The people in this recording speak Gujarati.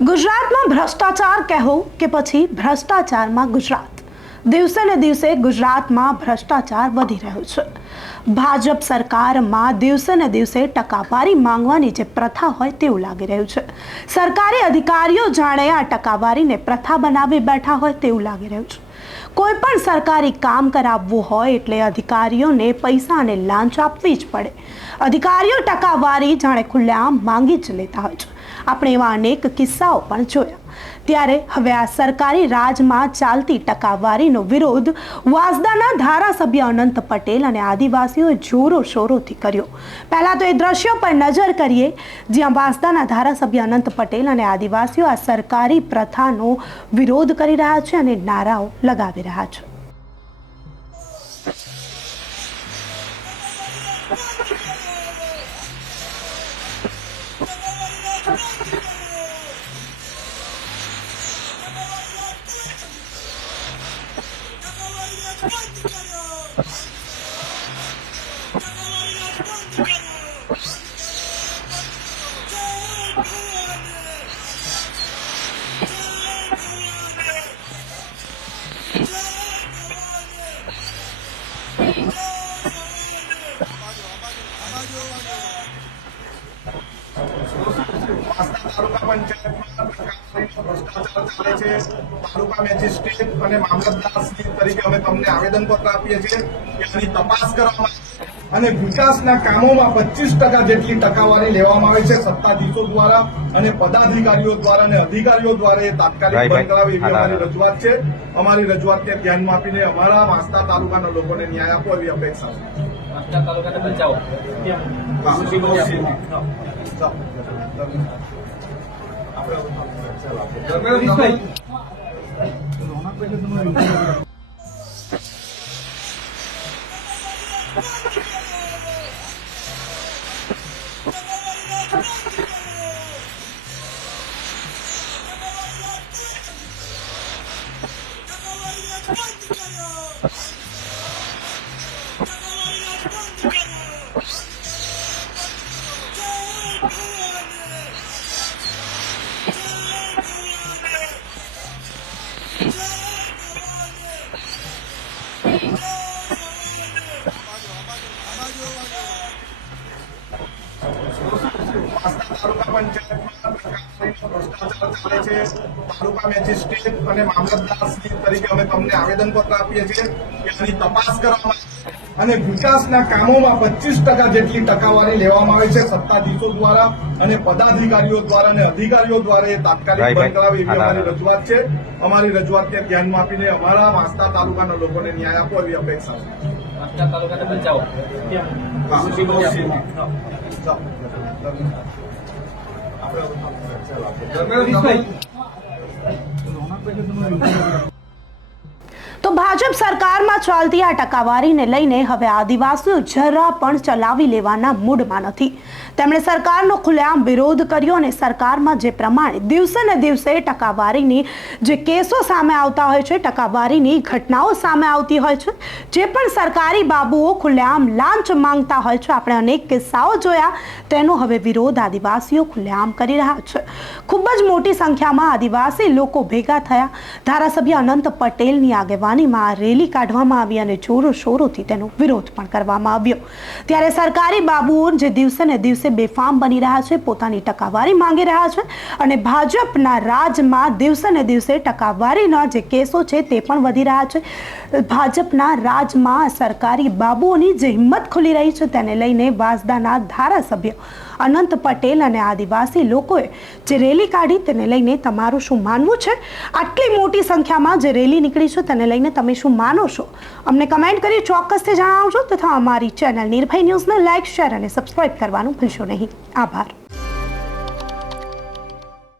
ગુજરાતમાં ભ્રષ્ટાચાર કહેવો કે પછી ભ્રષ્ટાચારમાં ગુજરાત, દિવસે ને દિવસે ગુજરાતમાં ભ્રષ્ટાચાર વધી રહ્યો છે। ભાજપ સરકારમાં દિવસે ને દિવસે ટકાવારી માંગવાની જે પ્રથા હોય તેવું લાગી રહ્યું છે। સરકારી અધિકારીઓ જાણે આ ટકાવારીને પ્રથા બનાવી બેઠા હોય તેવું લાગી રહ્યું છે। કોઈ પણ સરકારી કામ કરાવવું હોય એટલે અધિકારીઓને પૈસા અને લાંચ આપવી જ પડે। અધિકારીઓ ટકાવારી જાણે ખુલ્લેઆમ માંગી જ લેતા હોય છે। આપણે એવા અનેક કિસ્સાઓ પણ જોયા। ત્યારે હવે આ સરકારી રાજમાં ચાલતી ટકાવારીનો વિરોધ વાંસદાના ધારાસભ્ય અનંત પટેલ અને આદિવાસીઓએ જોરો શોરોથી કર્યો। પહેલા તો એ દ્રશ્યો પર નજર કરીએ જ્યાં વાંસદાના ધારાસભ્ય અનંત પટેલ અને આદિવાસીઓ આ સરકારી પ્રથાનો વિરોધ કરી રહ્યા છે અને નારાઓ લગાવી રહ્યા છે। તાલુકા પંચાયતમાં ભ્રષ્ટાચાર ચાલે છે। તાલુકા મેજિસ્ટ્રેટ અને મામલતદાર તરીકે અમે તમને આવેદનપત્ર આપીએ છીએ કે આની તપાસ કરવામાં અને વિકાસના કામોમાં 25% જેટલી ટકાવારી લેવામાં આવે છે સત્તાધીશો દ્વારા અને પદાધિકારીઓ દ્વારા અને અધિકારીઓ દ્વારા એ તાત્કાલિક બંધ કરાવી એવી અમારી રજૂઆત છે। અમારી રજૂઆતને ધ્યાનમાં આપીને અમારા વાંસદા તાલુકાના લોકોને ન્યાય આપો એવી અપેક્ષા છે। વાંસદા તાલુકાને બચાવો। તાલુકા પંચાયતમાં ભ્રષ્ટાચાર ચાલે છે। તાલુકા મેજિસ્ટ્રેટ અને મામલતદાર તરીકે અમે તમને આવેદનપત્ર આપીએ છીએ કે આની તપાસ કરવામાં અને વિકાસના કામોમાં 25% જેટલી ટકાવારી લેવામાં આવે છે સત્તાધીશો દ્વારા અને પદાધિકારીઓ દ્વારા અને અધિકારીઓ દ્વારા એ તાત્કાલિક બંધ કરાવી એવી અમારી રજૂઆત છે। અમારી રજૂઆતને ધ્યાનમાં આપીને અમારા વાંસદા તાલુકાના લોકોને ન્યાય આપો એવી અપેક્ષા છે। વાંસદા તાલુકાને બચાવો। તો ભાજપ સરકારમાં ચાલતી આ ટકાવારીને લઈને હવે આદિવાસીઓ જરા પણ ચલાવી લેવાના મૂડમાં નથી। તેમણે સરકારનો ખુલ્લેઆમ વિરોધ કર્યો અને સરકારમાં જે પ્રમાણે દિવસે ને દિવસે ટકાવારીની જે કેસો સામે આવતા હોય છે, ટકાવારીની ઘટનાઓ સામે આવતી હોય છે, જે પણ સરકારી બાબુઓ ખુલ્લેઆમ લાંચ માંગતા હોય છે, આપણે અનેક કિસ્સાઓ જોયા, તેનો હવે વિરોધ આદિવાસીઓ ખુલ્લેઆમ કરી રહ્યા છે। ખૂબ જ મોટી સંખ્યામાં આદિવાસી લોકો ભેગા થયા। ધારાસભ્ય અનંત પટેલની આગેવાનીમાં રેલી કાઢવામાં આવી અને જોરો શોરોથી તેનો વિરોધ પણ કરવામાં આવ્યો। ત્યારે સરકારી બાબુઓ જે દિવસે ને દિવસે બેફામ બની રહ્યા છે, પોતાની ટકાવારી માંગી રહ્યા છે અને ભાજપના રાજમાં દિવસે ને દિવસે ટકાવારીના જે કેસો છે તે પણ વધી રહ્યા છે। ભાજપના રાજમાં સરકારી બાબુઓની જે હિંમત ખુલી રહી છે તેને લઈને વાંસદાના ધારાસભ્ય અનંત પટેલ અને આદિવાસી લોકોએ જે રેલી કાઢી તેને લઈને તમારું શું માનવું છે? આટલી મોટી સંખ્યામાં જે રેલી નીકળી છે તેને લઈને તમે શું માનો છો? અમને કમેન્ટ કરી ચોક્કસથી જણાવજો તથા અમારી ચેનલ નિર્ભય ન્યૂઝને લાઇક, શેર અને સબસ્ક્રાઇબ કરવાનું ભૂલશો નહીં। આભાર।